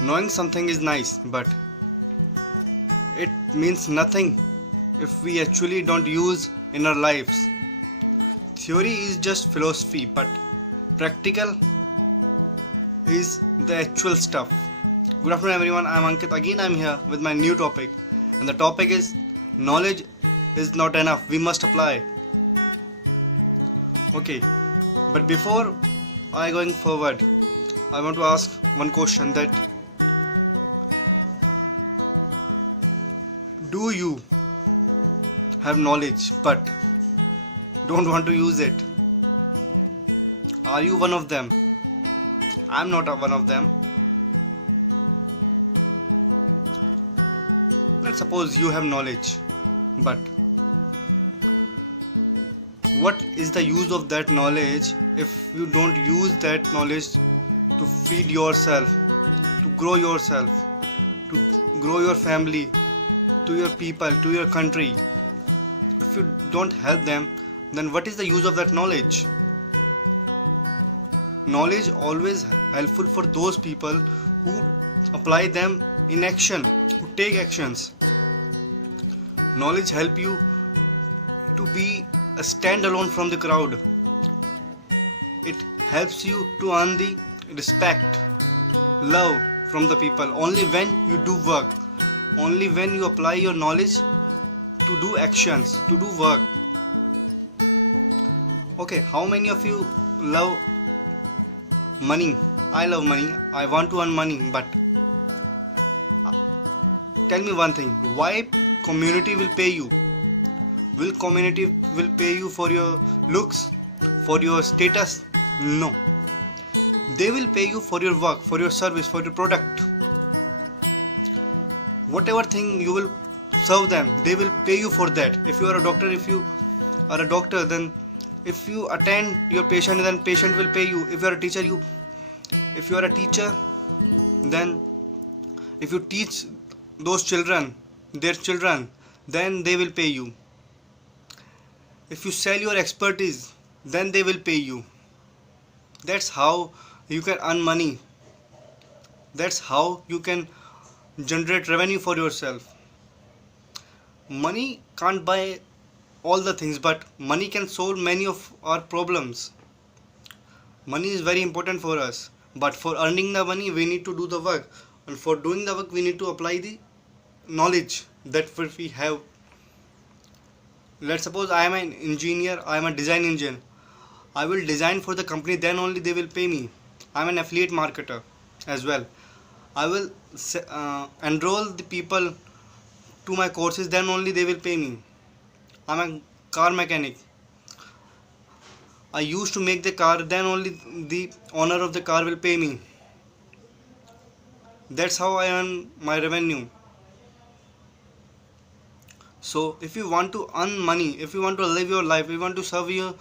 Knowing something is nice, but it means nothing if we actually don't use in our lives. Theory is just philosophy, but practical is the actual stuff. Good afternoon, everyone. I'm Ankit. Again, I'm here with my new topic, and the topic is knowledge is not enough. We must apply. Okay, but before I going forward, I want to ask one question: that do you have knowledge but don't want to use it? Are you one of them? I'm not one of them. Let's suppose you have knowledge, but what is the use of that knowledge if you don't use that knowledge to feed yourself, to grow your family, to your people, to your country? If you don't help them, then what is the use of that knowledge? Knowledge always helpful for those people who apply them in action, who take actions. Knowledge help you to be a standalone from the crowd. It helps you to earn the respect, love from the people only when you do work, only when you apply your knowledge to do actions, to do work. Okay, how many of you love money? I love money. I want to earn money, but tell me one thing: why community will pay you? Will community will pay you for your looks, for your status? No. They will pay you for your work, for your service, for your product. Whatever thing you will serve them, they will pay you for that. If you are a doctor, then if you attend your patient, then patient will pay you. If you are a teacher, if you are a teacher, then if you teach those children, their children, then they will pay you. If you sell your expertise, then they will pay you. That's how you can earn money. That's how you can generate revenue for yourself. Money can't buy all the things, but money can solve many of our problems. Money is very important for us, but for earning the money, we need to do the work, and for doing the work, we need to apply the knowledge that we have. Let's suppose I am an engineer, I am a design engineer. I will design for the company, then only they will pay me. I am an affiliate marketer as well. I will enroll the people to my courses, then only they will pay me. I'm a car mechanic. I used to make the car, then only the owner of the car will pay me. That's how I earn my revenue. So if you want to earn money, if you want to live your life, if you want to serve your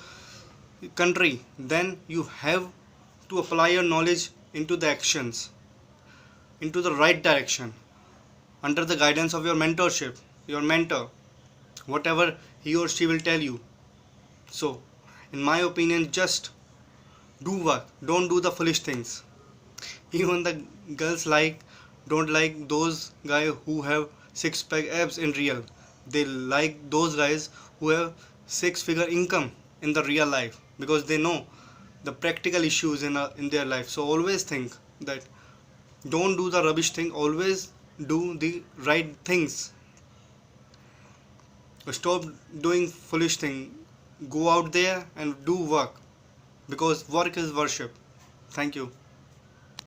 country, then you have to apply your knowledge into the actions, into the right direction, under the guidance of your mentorship, your mentor, whatever he or she will tell you. So in my opinion, just do work, don't do the foolish things. Even the girls don't like those guys who have six pack abs in real. They like those guys who have six figure income in the real life, because they know the practical issues in their life. So always think that don't do the rubbish thing, always do the right things. Stop doing foolish thing. Go out there and do work, because work is worship. Thank you.